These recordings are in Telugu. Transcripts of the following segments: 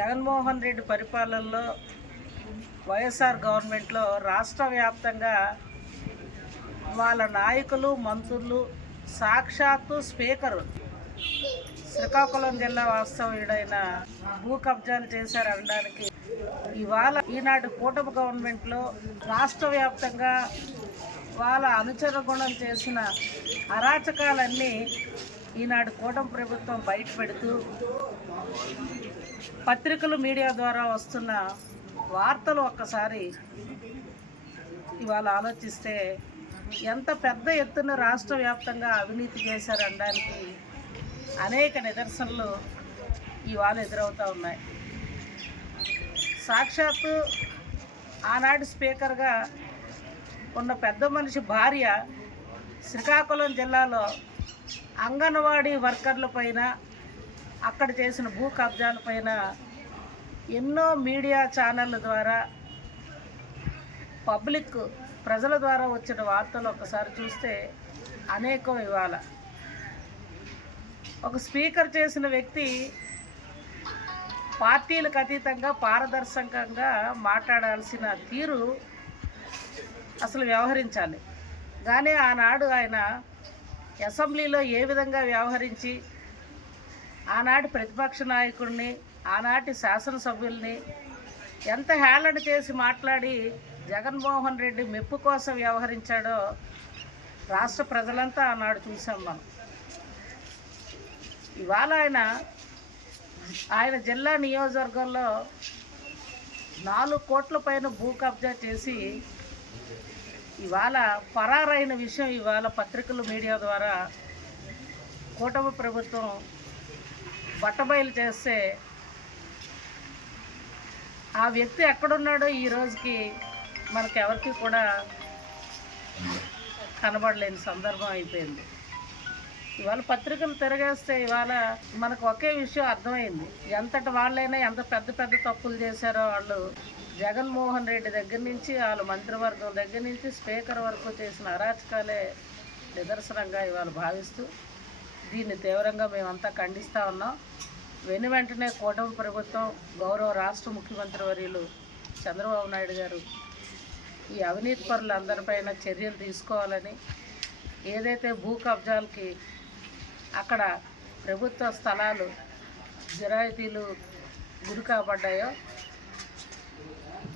జగన్మోహన్ రెడ్డి పరిపాలనలో వైఎస్ఆర్ గవర్నమెంట్లో రాష్ట్ర వ్యాప్తంగా వాళ్ళ నాయకులు మంత్రులు సాక్షాత్తు స్పీకరు శ్రీకాకుళం జిల్లా వాస్తవ్యుడైన భూ కబ్జాలు చేశారనడానికి ఇవాళ ఈనాటి కూటమి గవర్నమెంట్లో రాష్ట్ర వ్యాప్తంగా వాళ్ళ అనుచర గుణం చేసిన అరాచకాలన్నీ ఈనాడు కూటమి ప్రభుత్వం బయట పెడుతూ పత్రికలు మీడియా ద్వారా వస్తున్న వార్తలు ఒక్కసారి ఇవాళ ఆలోచిస్తే ఎంత పెద్ద ఎత్తున రాష్ట్ర వ్యాప్తంగా అవినీతి చేశారనడానికి అనేక నిదర్శనలు ఇవాళ ఎదురవుతూ ఉన్నాయి. సాక్షాత్తు ఆనాడు స్పీకర్గా ఉన్న పెద్ద మనిషి భార్య శ్రీకాకుళం జిల్లాలో అంగన్వాడీ వర్కర్ల పైన అక్కడ చేసిన భూ కబ్జాలపైన ఎన్నో మీడియా ఛానళ్ళ ద్వారా పబ్లిక్ ప్రజల ద్వారా వచ్చిన వార్తలు ఒకసారి చూస్తే అనేకం ఇవాళ ఒక స్పీకర్ చేసిన వ్యక్తి పార్టీలకు అతీతంగా పారదర్శకంగా మాట్లాడాల్సిన తీరు అసలు వ్యవహరించాలి. కానీ ఆనాడు ఆయన అసెంబ్లీలో ఏ విధంగా వ్యవహరించి ఆనాటి ప్రతిపక్ష నాయకుడిని ఆనాటి శాసనసభ్యుల్ని ఎంత హేళన చేసి మాట్లాడి జగన్మోహన్ రెడ్డి మెప్పు కోసం వ్యవహరించాడో రాష్ట్ర ప్రజలంతా ఆనాడు చూసాం మనం. ఇవాళ ఆయన జిల్లా నియోజకవర్గంలో 4 కోట్ల పైన భూ కబ్జా చేసి ఇవాళ పరారైన విషయం ఇవాళ పత్రికలు మీడియా ద్వారా కూటమి ప్రభుత్వం బట్టబయలు చేస్తే ఆ వ్యక్తి ఎక్కడున్నాడో ఈ రోజుకి మనకెవరికి కూడా కనబడలేని సందర్భం అయిపోయింది. ఇవాళ పత్రికలు తిరగేస్తే ఇవాళ మనకు ఒకే విషయం అర్థమైంది. ఎంతటి వాళ్ళైనా ఎంత పెద్ద పెద్ద తప్పులు చేశారో వాళ్ళు జగన్మోహన్ రెడ్డి దగ్గర నుంచి వాళ్ళ మంత్రివర్గం దగ్గర నుంచి స్పీకర్ వరకు చేసిన అరాచకాలే నిదర్శనంగా ఇవాళ భావిస్తూ దీన్ని తీవ్రంగా మేమంతా ఖండిస్తూ ఉన్నాం. వెంటనే కూటమి ప్రభుత్వం గౌరవ రాష్ట్ర ముఖ్యమంత్రి వర్యులు చంద్రబాబు నాయుడు గారు ఈ అవినీతి పరులందరిపైన చర్యలు తీసుకోవాలని, ఏదైతే భూ కబ్జాలకి అక్కడ ప్రభుత్వ స్థలాలు జిరాయితీలు గురి కాబడ్డాయో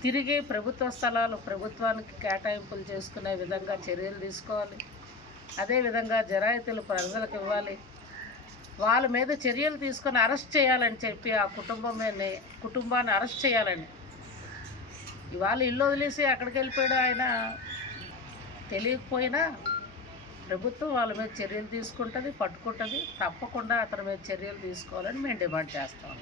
తిరిగి ప్రభుత్వ స్థలాలు ప్రభుత్వానికి కేటాయింపులు చేసుకునే విధంగా చర్యలు తీసుకోవాలి. అదేవిధంగా జిరాయితీలు ప్రజలకు ఇవ్వాలి. వాళ్ళ మీద చర్యలు తీసుకొని అరెస్ట్ చేయాలని చెప్పి ఆ కుటుంబాన్ని అరెస్ట్ చేయాలని. ఇవాళ ఇల్లు వదిలేసి అక్కడికి వెళ్ళిపోయాడు ఆయన తెలియకపోయినా ప్రభుత్వం వాళ్ళ మీద చర్యలు తీసుకుంటుంది, పట్టుకుంటుంది. తప్పకుండా అతని మీద చర్యలు తీసుకోవాలని మేము డిమాండ్ చేస్తాం.